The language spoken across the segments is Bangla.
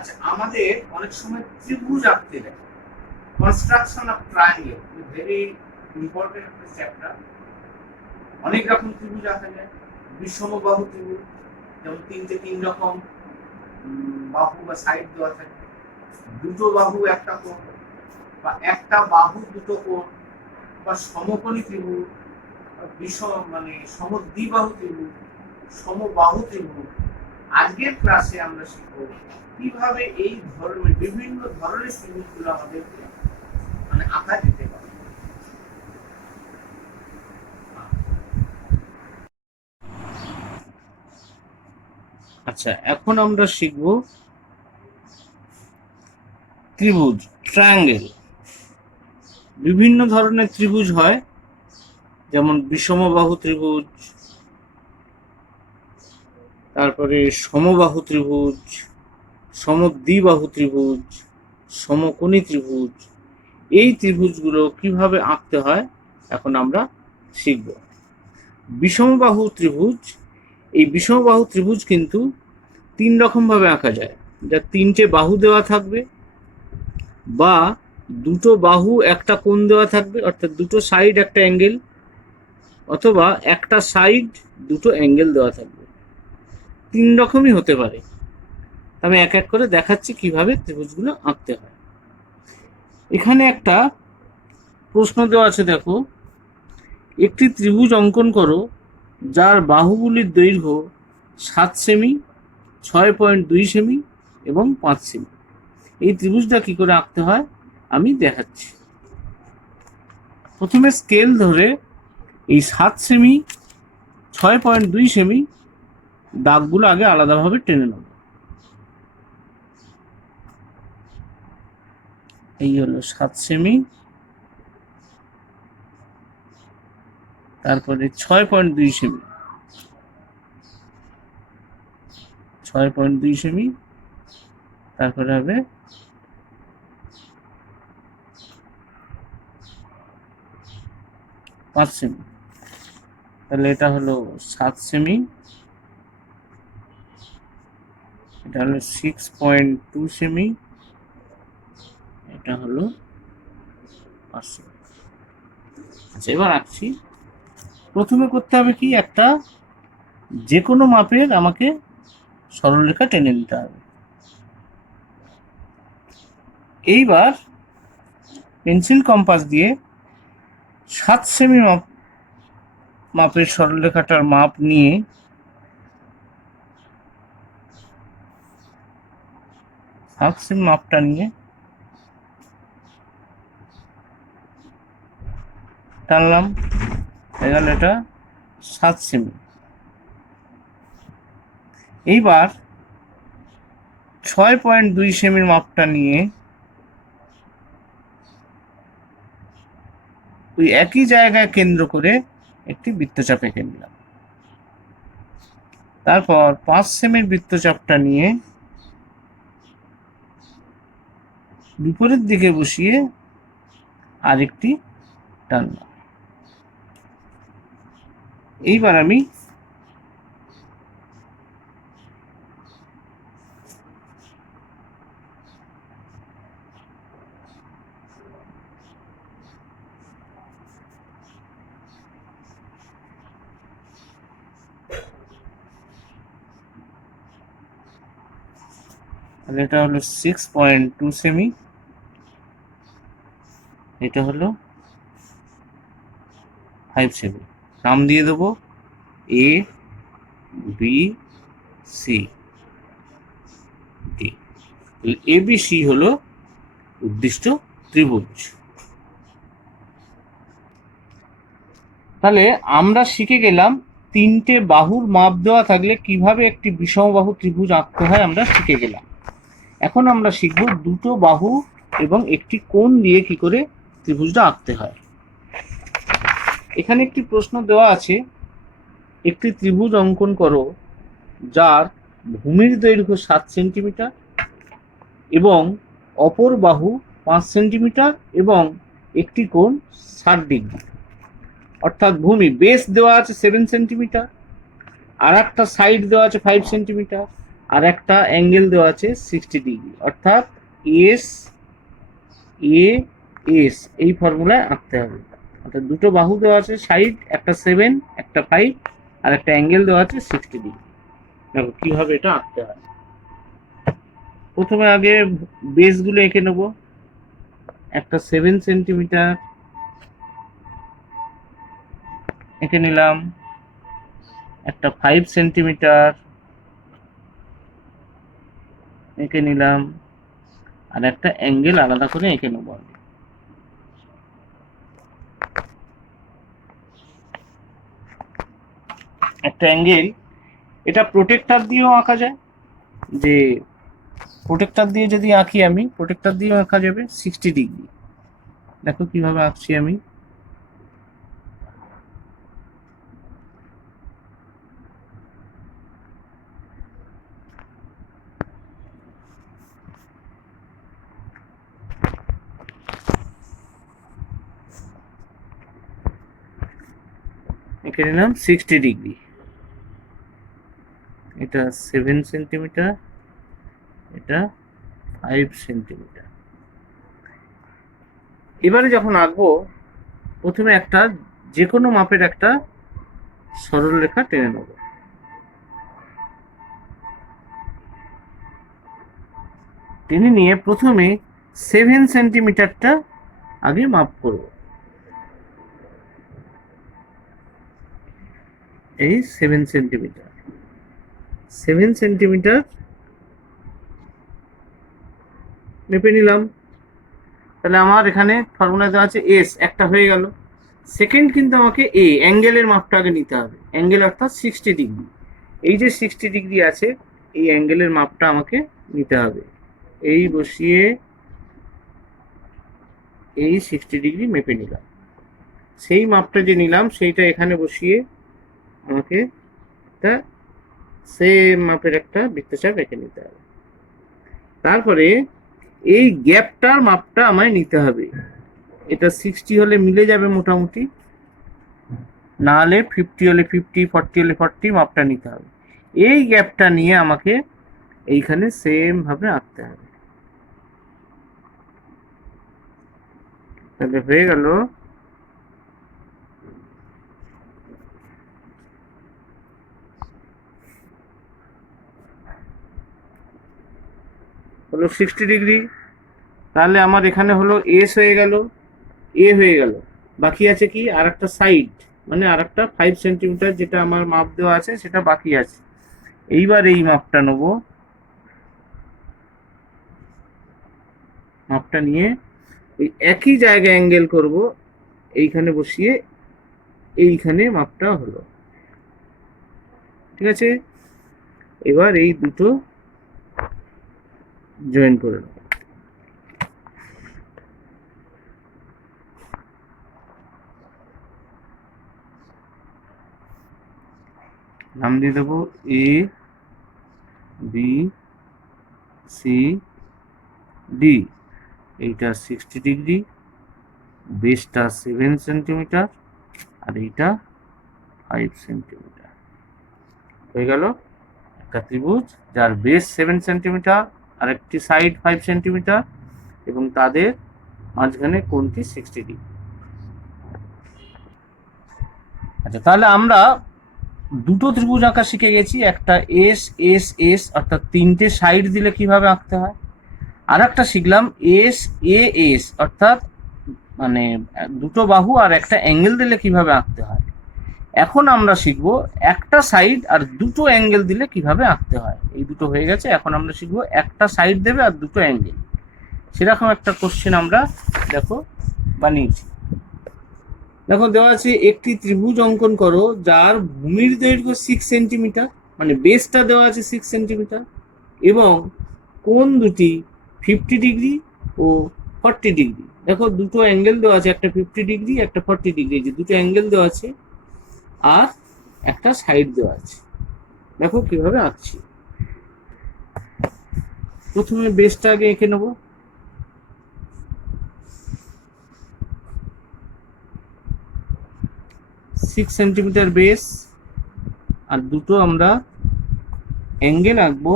আচ্ছা, আমাদের অনেক সময় ত্রিভুজ আঁকতে দেয়, construction of triangle, very important একটা চ্যাপ্টার। অনেক রকম ত্রিভুজ আঁকা যায়, বিষমবাহু ত্রিভুজ, যেমন তিন রকম বাহু বা সাইড দেওয়া থাকে, দুটো বাহু একটা কোণ, বা একটা বাহু দুটো কোণ, বা সমকোণী ত্রিভুজ, মানে সমদ্বিবাহু ত্রিভুজ, সমবাহু ত্রিভুজ। আজকের ক্লাসে আমরা শিখব কিভাবে এই ধরনের বিভিন্ন ধরনের ত্রিভুজগুলো আমাদেরকে মানে আঁকা যেতে পারে। আচ্ছা, এখন আমরা শিখব ত্রিভুজ, ট্রায়াঙ্গেল। বিভিন্ন ধরনের ত্রিভুজ হয়, যেমন বিষমবাহু ত্রিভুজ, তারপরে সমবাহু ত্রিভুজ, সমদ্বিবাহু ত্রিভুজ, সমকোণী ত্রিভুজ। এই ত্রিভুজগুলো কিভাবে আঁকতে হয় এখন আমরা শিখব। বিষমবাহু ত্রিভুজ, এই বিষমবাহু ত্রিভুজ কিন্তু তিন রকম ভাবে আঁকা যায়, যা তিনটে বাহু দেওয়া থাকবে, বা দুটো বাহু একটা কোণ দেওয়া থাকবে, অর্থাৎ দুটো সাইড একটা অ্যাঙ্গেল, অথবা একটা সাইড দুটো অ্যাঙ্গেল দেওয়া থাকবে। তিন রকমই হতে পারে। আমি এক এক করে দেখাচ্ছি কিভাবে ত্রিভুজগুলো আঁকতে হয়। এখানে একটা প্রশ্ন দেওয়া আছে, দেখো, একটি ত্রিভুজ অঙ্কন করো যার বাহুগুলির দৈর্ঘ্য 7 সেমি, 6.2 সেমি এবং 5 সেমি। এই ত্রিভুজটা কি করে আঁকতে হয় আমি দেখাচ্ছি। প্রথমে স্কেল ধরে এই 7 সেমি, 6.2 সেমি দাগগুলো আগে আলাদাভাবে টেনে নেব। এই হলো 7 সেমি, তারপরে 6.2 সেমি, 6.2 সেমি, তারপরে হবে 5 সেমি। তাহলে এটা হলো 7 সেমি, এটা হলো 6.2 সেমি, এটা হলো 5 সেমি। আচ্ছা, এবার আঁকছি। প্রথমে করতে হবে কি, একটা যে কোনো মাপের আমাকে সরলরেখা টেনে নিতে হবে। এইবার পেন্সিল কম্পাস দিয়ে 7 সেমি মাপের সরলরেখাটার মাপ নিয়ে মাপটা নিয়ে টানলাম, হয়ে গেল এটা 7 সেমি। এইবার 6.2 সেমির মাপটা নিয়ে ওই একই জায়গায় কেন্দ্র করে একটি বৃত্তচাপ এঁকে নিলাম। তারপর 5 সেমির বৃত্তচাপটা নিয়ে বিপরীত দিকে বসিয়ে আরেকটি টানলাম। এইবার আমি এটা হলো 6.2 সেমি, এটা হলো 5 সেমি। নাম দিয়ে দেবো A B C D. A B C হলো উদ্দিষ্ট ত্রিভুজ। তাহলে আমরা শিখে গেলাম তিনটে বাহুর মাপ দেওয়া থাকলে কিভাবে একটি বিষমবাহু ত্রিভুজ আঁকতে হয় আমরা শিখে গেলাম। এখন আমরা শিখব দুটো বাহু এবং একটি কোণ দিয়ে কি করে ত্রিভুজটা আঁকতে হয়। এখানে একটি প্রশ্ন দেওয়া আছে, একটি ত্রিভুজ অঙ্কন করো যার ভূমির দৈর্ঘ্য 7 সেন্টিমিটার এবং অপর বাহু 5 সেন্টিমিটার এবং একটি কোণ 60 ডিগ্রি। অর্থাৎ ভূমি বেস দেওয়া আছে 7 সেন্টিমিটার, আর একটা সাইড দেওয়া আছে 5 সেন্টিমিটার, আর একটা অ্যাঙ্গেল দেওয়া আছে 60°, অর্থাৎ এস এ এস এই ফর্মুলায় আঁকতে হবে। অর্থাৎ দুটো বাহু দেওয়া আছে সাইড, একটা 7 একটা 5, আর একটা অ্যাঙ্গেল দেওয়া আছে 60°। দেখো কিভাবে এটা আঁকতে হয়। প্রথমে আগে বেসগুলো এঁকে নেব। একটা 7 সেন্টিমিটার এঁকে নিলাম, একটা 5 সেন্টিমিটার এঁকে নিলাম, আর একটা অ্যাঙ্গেল আলাদা করে এঁকে নেব। একটা অ্যাঙ্গেল, এটা প্রোটেক্টর দিয়েও আঁকা যায়, যে প্রোটেক্টর দিয়ে যদি আঁকি আমি, প্রোটেক্টর দিয়েও আঁকা যাবে 60°। দেখো কিভাবে আঁকছি আমি। এঁকে নিলাম 60°। এটা 7 সেন্টিমিটার, এটা 5 সেন্টিমিটার। এবারে যখন আঁকবো, প্রথমে একটা যে কোনো মাপের একটা সরল রেখা টেনে নেব। টেনে নিয়ে প্রথমে 7 সেন্টিমিটারটা আগে মাপ করব। এই 7 সেন্টিমিটার, 7 সেন্টিমিটার মেপে নিলাম। তাহলে আমার এখানে ফর্মুলা দেওয়া আছে এস, একটা হয়ে গেল। সেকেন্ড কিন্তু আমাকে এ অ্যাঙ্গেলের মাপটা আগে নিতে হবে। অ্যাঙ্গেল অর্থাৎ 60°। এই যে 60° আছে, এই অ্যাঙ্গেলের মাপটা আমাকে নিতে হবে। এই বসিয়ে এই 60° মেপে নিলাম। সেই মাপটা যে নিলাম সেইটা এখানে বসিয়ে আমাকে একটা সেম মাপের একটা বৃত্তচাপ রেখে নিতে হবে। তারপরে এই গ্যাপটার মাপটা আমায় নিতে হবে। এটা 60 হলে মিলে যাবে মোটামুটি, না হলে 50 হলে 50, 40 হলে 40 মাপটা নিতে হবে। এই গ্যাপটা নিয়ে আমাকে এইখানে সেম ভাবে আঁকতে হবে। তাহলে হয়ে গেল হলো 60°। তাহলে আমার এখানে হলো এস হয়ে গেল, এ হয়ে গেল। বাকি আছে কি, আর একটা সাইড, মানে আর একটা 5 সেন্টিমিটার যেটা আমার মাপ দেওয়া আছে সেটা বাকি আছে। এইবার এই মাপটা নেব, মাপটা নিয়ে ওই একই জায়গায় অ্যাঙ্গেল করব, এইখানে বসিয়ে এইখানে মাপটা হলো। ঠিক আছে, এবার এই দুটো জয়েন করে নেব। নাম দিয়ে দেবো এ বি সি ডি। এইটা 60°, বেসটা 7 সেন্টিমিটার, আর এইটা 5 সেন্টিমিটার। হয়ে গেল একটা ত্রিভুজ যার বেস 7 সেন্টিমিটার, আর একটি সাইড 5 সেন্টিমিটার, এবং তাদের মাঝখানে কোণটি 60°। আচ্ছা, তাহলে আমরা দুটো ত্রিভুজ আঁকা শিখে গেছি। একটা এস এস এস, অর্থাৎ তিনটে সাইড দিলে কিভাবে আঁকতে হয়। আর একটা শিখলাম এস এ এস, অর্থাৎ মানে দুটো বাহু আর একটা অ্যাঙ্গেল দিলে কিভাবে আঁকতে হয়। এখন আমরা শিখব একটা সাইড আর দুটো অ্যাঙ্গেল দিলে কিভাবে আঁকতে হয়। এই দুটো হয়ে গেছে, এখন আমরা শিখব একটা সাইড দেবে আর দুটো অ্যাঙ্গেল। সেরকম একটা কোশ্চেন আমরা দেখো বানিয়েছি। দেখো দেওয়া আছে একটি ত্রিভুজ অঙ্কন করো যার ভূমির দৈর্ঘ্য 6 সেন্টিমিটার, মানে বেসটা দেওয়া আছে 6 সেন্টিমিটার, এবং কোণ দুটি 50° ও 40°। দেখো দুটো অ্যাঙ্গেল দেওয়া আছে, একটা 50°, একটা 40°, যে দুটো অ্যাঙ্গেল দেওয়া আছে, আর একটা সাইড দেওয়া আছে। দেখো কিভাবে আঁকছি। প্রথমে বেসটা আগে এঁকে নেব। সিক্স সেন্টিমিটার বেস, আর দুটো আমরা অ্যাঙ্গেল আঁকবো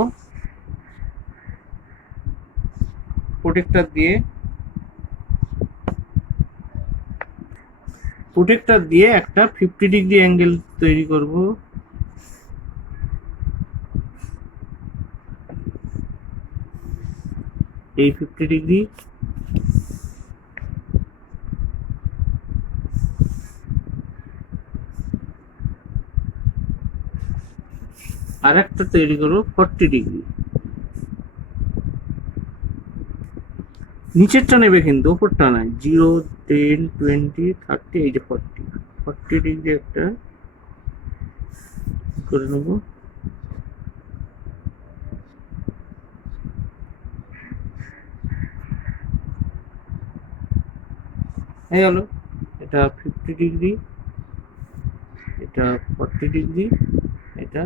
প্রোটেক্টর দিয়ে একটা 50 ডিগ্রি অ্যাঙ্গেল তৈরি করব। এই 50 ডিগ্রি, আর একটা তৈরি করবো 40 ডিগ্রি। নিচেরটা নেবে কিন্তু ওপরটা নয়। 0, 10, 20, 30, এই যে 40 ডিগ্রি একটা করে নেবো। হয়ে গেল। এটা 50 ডিগ্রি, এটা 40 ডিগ্রি, এটা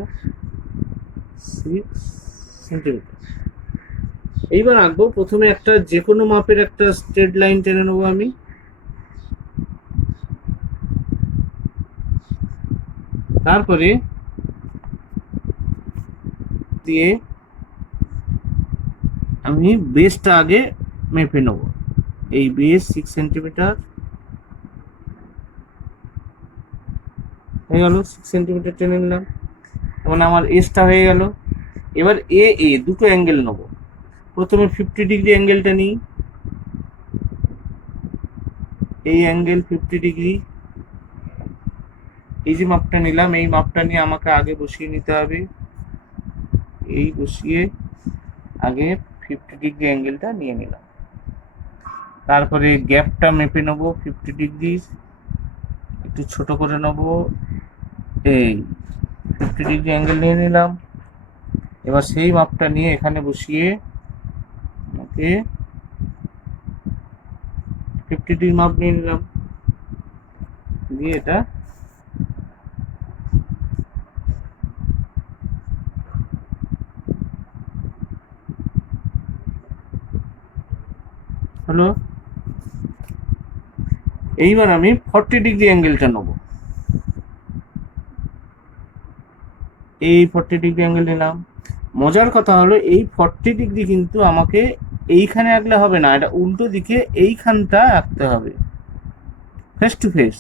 6 সেন্টিমিটার। এইবার আঁকবো। প্রথমে একটা যে কোনো মাপের একটা স্ট্রেট লাইন টেনে নেবো আমি। তারপরে দিয়ে আমি বেসটা আগে মেপে নেব। এই বেস 6 সেন্টিমিটার হয়ে গেল। 6 সেন্টিমিটার টেনে নিলাম। এখন আমার এসটা হয়ে গেল। এবার এ দুটো অ্যাঙ্গেল নেব। প্রথমে 50 ডিগ্রি অ্যাঙ্গেলটা নিই। এই অ্যাঙ্গেল 50 ডিগ্রি। এই যে মাপটা নিলাম, এই মাপটা নিয়ে আমাকে আগে বসিয়ে নিতে হবে। এই বসিয়ে আগে 50 ডিগ্রি অ্যাঙ্গেলটা নিয়ে নিলাম। তারপরে গ্যাপটা মেপে নেব 50 ডিগ্রি, একটু ছোট করে নেব। এই 50 ডিগ্রি অ্যাঙ্গেল নিয়ে নিলাম। এবার সেই মাপটা নিয়ে এখানে বসিয়ে আমাকে 50 ডিগ্রি মাপ নিয়ে নিলাম। দিয়ে এটা হলো। এইবার আমি 40 ডিগ্রি অ্যাঙ্গেলটা নেব। এই 40 ডিগ্রি অ্যাঙ্গেল নিলাম। মজার কথা হলো এই 40 ডিগ্রি কিন্তু আমাকে এইখানে আঁকলে হবে না, এটা উল্টো দিকে এইখানটা আঁকতে হবে, ফেস টু ফেস।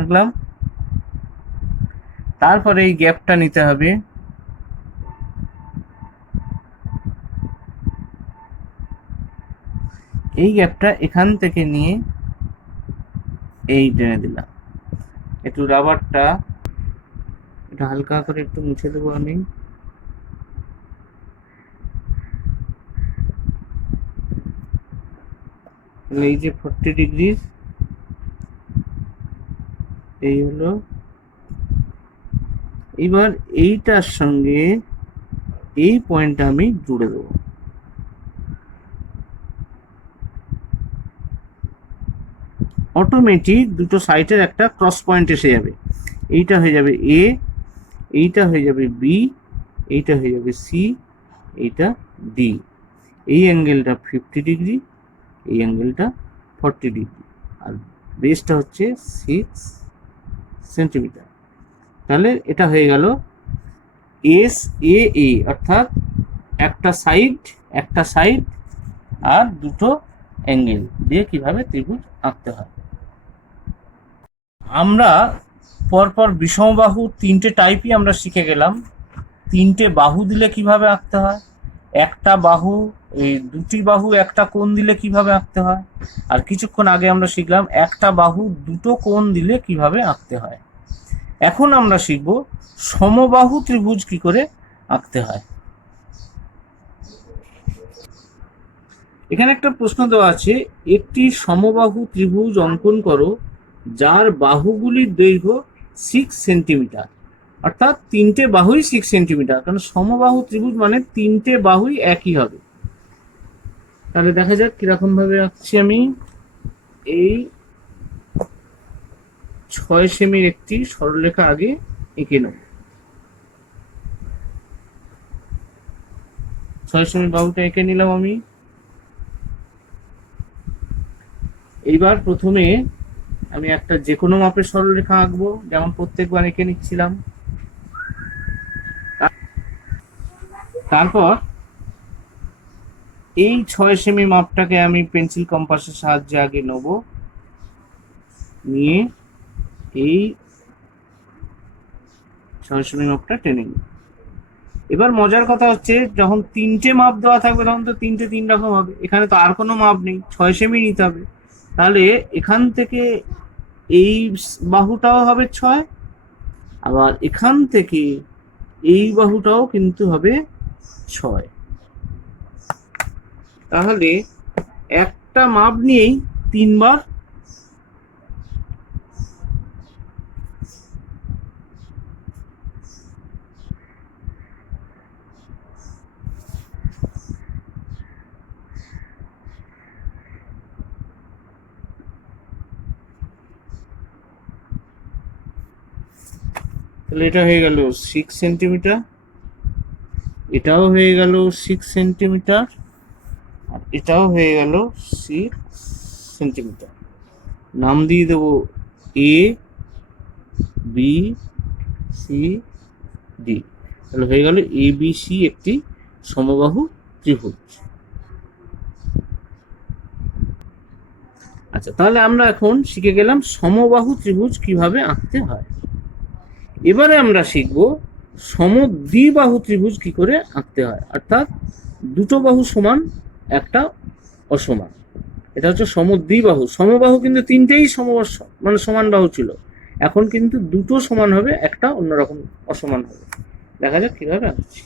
আঁকলাম। তারপরে এই গ্যাপটা নিতে হবে। এই গ্যাপটা এখান থেকে নিয়ে এই টেনে দিলাম। একটু রাবারটা এটা হালকা করে একটু মুছে দেবো আমি। এই যে 40 ডিগ্রি, এই হলো। এবার এইটার সঙ্গে এই পয়েন্টটা আমি জুড়ে দেবো। অটোমেটিক দুটো সাইডের একটা ক্রস পয়েন্ট এসে যাবে। এইটা হয়ে যাবে এ, এইটা হয়ে যাবে বি, এইটা হয়ে যাবে সি, এইটা ডি। এই অ্যাঙ্গেলটা 50 ডিগ্রি, এই অ্যাঙ্গেলটা 40 ডিগ্রি, আর বেসটা হচ্ছে 6 সেন্টিমিটার। তাহলে এটা হয়ে গেল এস এ এ, অর্থাৎ একটা সাইড আর দুটো অ্যাঙ্গেল দিয়ে কিভাবে ত্রিভুজ আঁকতে হয়। আমরা পরপর বিষমবাহু তিনটে টাইপই আমরা শিখে গেলাম। তিনটে বাহু দিলে কিভাবে আঁকতে হয়, একটা বাহু, এই দুটি বাহু একটা কোণ দিলে কিভাবে আঁকতে হয়, আর কিছুক্ষণ আগে আমরা শিখলাম একটা বাহু দুটো কোণ দিলে কিভাবে আঁকতে হয়। এখন আমরা শিখব সমবাহু ত্রিভুজ কি করে আঁকতে হয়। এখানে একটা প্রশ্ন দেওয়া আছে, একটি সমবাহু ত্রিভুজ অঙ্কন করো যার বাহুগুলির দৈর্ঘ্য 6 সেন্টিমিটার, অর্থাৎ তিনটে বাহুই 6 সেন্টিমিটার, কারণ সমবাহু ত্রিভুজ মানে তিনটে বাহুই একই হবে। তাহলে দেখা যাক কিরকম ভাবে আঁকছি আমি। এই 6 সেমির একটি সরলরেখা আগে এঁকে নেব। 6 সেমির বাহুটা এঁকে নিলাম আমি। এইবার প্রথমে আমি একটা যে কোনো মাপের সরলরেখা আঁকবো, যেমন প্রত্যেকবার এঁকে নিচ্ছিলাম। তারপর এই 6 সেমি মাপটাকে আমি পেন্সিল কম্পাসের সাহায্যে আগে নেব, নিয়ে এই 6 সেমি মাপটা টেনে নিই। এবার মজার কথা হচ্ছে, যখন 3টে মাপ দেওয়া থাকবে তখন তো 3টে 3 রকম হবে। এখানে তো আর কোনো মাপ নেই, 6 সেমি নিতে হবে। তাহলে এখান থেকে এই বাহুটাও হবে 6, আবার এখান থেকে এই বাহুটাও কিন্তু হবে 6। তাহলে একটা মাপ নিয়েই 3বার তাহলে এটা হয়ে গেল 6 সেন্টিমিটার, এটাও হয়ে গেল 6 সেন্টিমিটার, আর এটাও হয়ে গেল 6 সেন্টিমিটার। নাম দিয়ে দেবো এ বি সি ডি। তাহলে হয়ে গেল এ বি সি একটি সমবাহু ত্রিভুজ। আচ্ছা, তাহলে আমরা এখন শিখে গেলাম সমবাহু ত্রিভুজ কিভাবে আঁকতে হয়। এবারে আমরা শিখব সমদ্বিবাহু ত্রিভুজ কি করে আঁকতে হয়, অর্থাৎ দুটো বাহু সমান, একটা অসমান। এটা হচ্ছে সমদ্বিবাহু। সমবাহু কিন্তু 3টেই মানে সমান বাহু ছিল, এখন কিন্তু দুটো সমান হবে, একটা অন্যরকম অসমান হবে। দেখা যাক কিভাবে আঁকছি।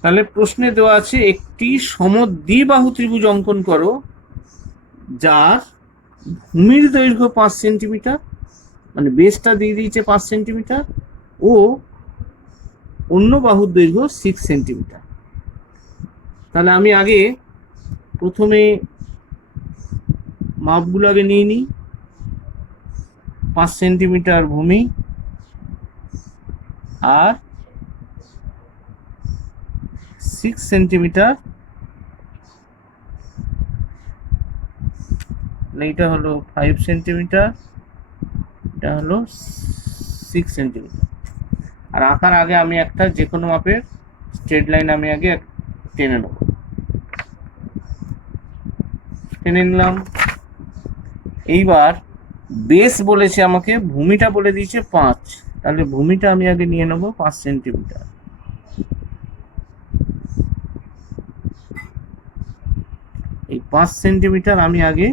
তাহলে প্রশ্নে দেওয়া আছে একটি সমদ্বিবাহু ত্রিভুজ অঙ্কন করো যার ভূমির দৈর্ঘ্য 5 সেন্টিমিটার, মানে বেসটা দিয়ে দিয়েছে 5 সেন্টিমিটার, ও অন্য বাহুর দৈর্ঘ্য 6 সেন্টিমিটার। তাহলে আমি আগে প্রথমে মাপগুলো আগে নিয়ে নিই। 5 সেন্টিমিটার ভূমি আর 6 সেন্টিমিটার, এইটা হলো 5 সেন্টিমিটার, এটা হলো 6 সেন্টিমিটার। আর আঁকার আগে আমি একটা যে কোনো মাপের স্ট্রেট লাইন আমি আগে টেনে নেব। টেনে নিলাম। এইবার বেস বলেছে আমাকে, ভূমিটা বলে দিয়েছে 5, তাহলে ভূমিটা আমি আগে নিয়ে নেব 5 সেন্টিমিটার। এই 5 সেন্টিমিটার আমি আগে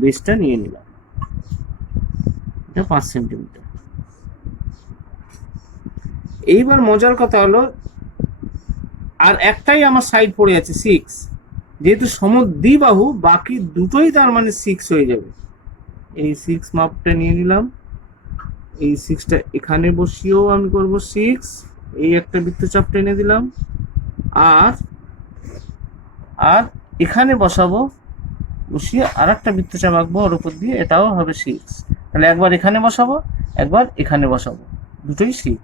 বেসটা নিয়ে নিলাম, এটা 5 সেন্টিমিটার। এইবার মজার কথা হলো, আর একটাই আমার সাইড পড়ে আছে 6, যেহেতু সমদ্বিবাহু বাকি দুটোই তার মানে 6 হয়ে যাবে। এই 6 মাপটা নিয়ে নিলাম, এই 6টা এখানে বসিয়েও আমি করব 6, এই একটা বৃত্তচাপ টেনে দিলাম, আর আর এখানে বসাবো, বসিয়ে আর একটা বৃত্তচাপ আঁকবো ওর উপর দিয়ে, এটাও হবে 6। তাহলে একবার এখানে বসাবো, একবার এখানে বসাবো, দুটোই 6।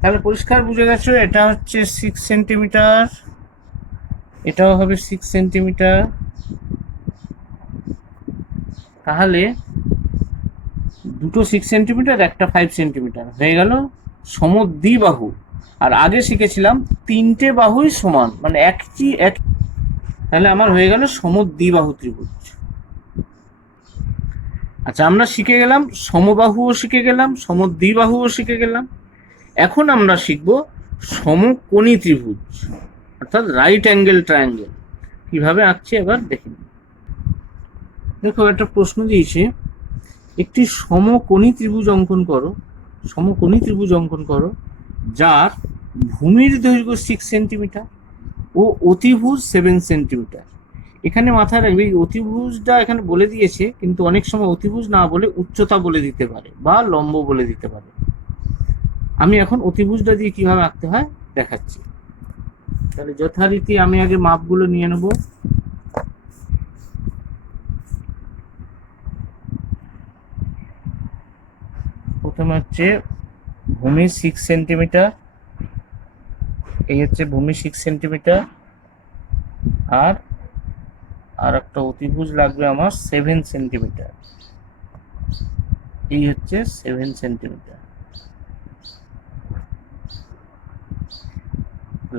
তাহলে পরিষ্কার বুঝে গেছো, এটা হচ্ছে 6 সেন্টিমিটার, এটাও হবে 6 সেন্টিমিটার। তাহলে দুটো 6 সেন্টিমিটার, একটা 5 সেন্টিমিটার হয়ে গেল সমদ্বিবাহু। আর আগে শিখেছিলাম 3টে বাহুই সমান, মানে এক। তাহলে আমার হয়ে গেল সমদ্বিবাহু ত্রিভুজ। আচ্ছা, আমরা শিখে গেলাম সমবাহুও শিখে গেলাম, সমদ্বিবাহুও শিখে গেলাম। এখন আমরা শিখব সমকোণী ত্রিভুজ, অর্থাৎ রাইট অ্যাঙ্গেল ট্রায়াঙ্গেল কিভাবে আঁকছি এবার দেখে নিই। দেখো, একটা প্রশ্ন দিয়েছে, একটি সমকোণী ত্রিভুজ অঙ্কন করো, সমকোণী ত্রিভুজ অঙ্কন করো যার ভূমির দৈর্ঘ্য 6 সেন্টিমিটার ও অতিভুজ 7 সেন্টিমিটার। এখানে মাথায় রাখবে, এই অতিভুজটা এখানে বলে দিয়েছে, কিন্তু অনেক সময় অতিভুজ না বলে উচ্চতা বলে দিতে পারে বা লম্ব বলে দিতে পারে। আমি এখন অতিভুজটা দিয়ে কিভাবে আঁকতে হয় দেখাচ্ছি। তাহলে যথারীতি আমি আগে মাপগুলো নিয়ে নেব। প্রথমে হচ্ছে ভূমি 6 সেন্টিমিটার, এই হচ্ছে ভূমি 6 সেন্টিমিটার, আর একটা অতিভুজ লাগবে আমার 7 সেন্টিমিটার, এই হচ্ছে 7 সেন্টিমিটার।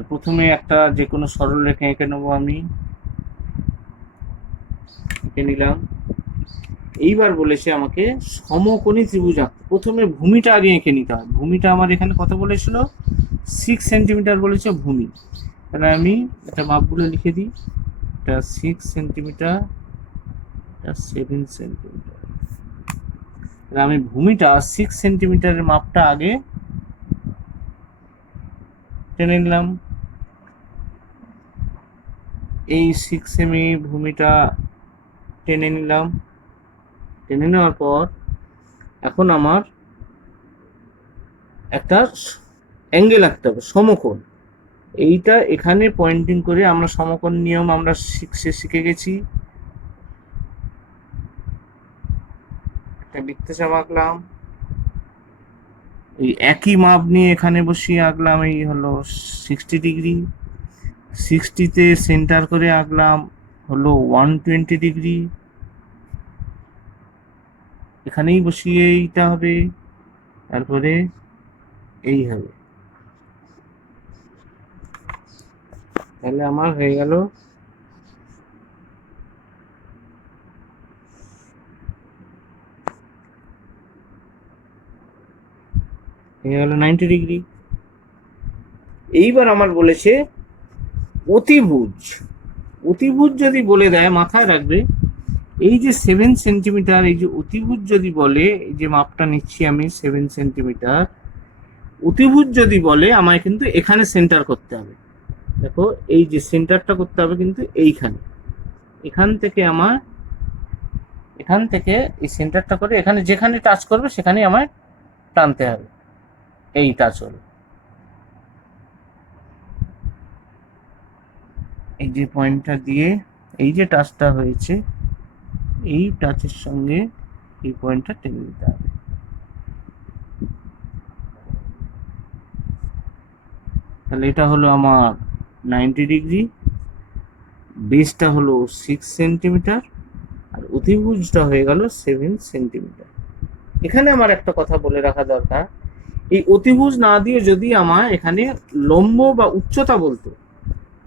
প্রথমে একটা যে কোনো সরল রেখা এঁকে নেবো, আমি এঁকে নিলাম। এইবার বলেছে আমাকে সমকোণী ত্রিভুজ আঁকতে। প্রথমে ভূমিটা আগে এঁকে নিতে হয়। ভূমিটা আমার এখানে কত বলেছিল? 6 সেন্টিমিটার বলেছে ভূমি। তাহলে আমি এটা মাপগুলো লিখে দিই। এটা 6 সেন্টিমিটার, এটা 7 সেন্টিমিটার। তাহলে আমি ভূমিটা 6 সেন্টিমিটারের মাপটা আগে টেনে নিলাম। এই 6 সেমি ভূমিটা টেনে নিলাম। টেনে নেওয়ার পর এখন আমার একটা অ্যাঙ্গেল আঁকতে হবে, সমকোণ। এইটা এখানে পয়েন্টিং করে আমরা সমকোণ নিয়ম আমরা শিখে গেছি। একটা বৃত্তচাপ আঁকলাম, এই একই মাপ নিয়ে এখানে বসিয়ে আঁকলাম, এই হলো 60 ডিগ্রি। 60তে সেন্টার করে আঁকলাম হলো 120 ডিগ্রি। এখানেই বসিয়ে এইটা হবে, তারপরে এই হবে। তাহলে আমার হয়ে গেল হয়ে গেল 90 ডিগ্রি। এইবার আমার বলেছে অতিভুজ। অতিভুজ যদি বলে দেয়, মাথায় রাখবে এই যে 7 সেন্টিমিটার, এই যে অতিভুজ যদি বলে, এই যে মাপটা নিচ্ছি আমি 7 সেন্টিমিটার, অতিভুজ যদি বলে আমায় কিন্তু এখানে সেন্টার করতে হবে। দেখো এই যে সেন্টারটা করতে হবে কিন্তু এইখানে, এখান থেকে আমার এখান থেকে এই সেন্টারটা করে এখানে যেখানে টাচ করবে সেখানেই আমায় টানতে হবে, এই টাচ হলো। এই যে পয়েন্টটা দিয়ে এই যে টাচটা হয়েছে, এই টাচের সঙ্গে এই পয়েন্টটা টেনে নিতে হবে। তাহলে এটা হলো আমার 90 ডিগ্রি, বেসটা হলো 6 সেন্টিমিটার, আর অতিভুজটা হয়ে গেল 7 সেন্টিমিটার। এখানে আমার একটা কথা বলে রাখা দরকার, এই অতিভুজ না দিয়ে যদি আমার এখানে লম্ব বা উচ্চতা বলতো,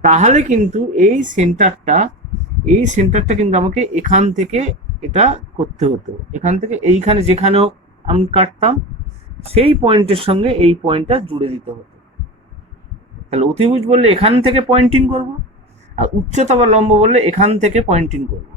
তাহলে কিন্তু এই সেন্টারটা কিন্তু আমাকে এখান থেকে এটা করতে হতো। এখান থেকে এইখানে যেখানেও আমি কাটতাম, সেই পয়েন্টের সঙ্গে এই পয়েন্টটা জুড়ে দিতে হতো। তাহলে অতিভুজ বললে এখান থেকে পয়েন্টিং করব, আর উচ্চতা বা লম্ব বললে এখান থেকে পয়েন্টিং করব।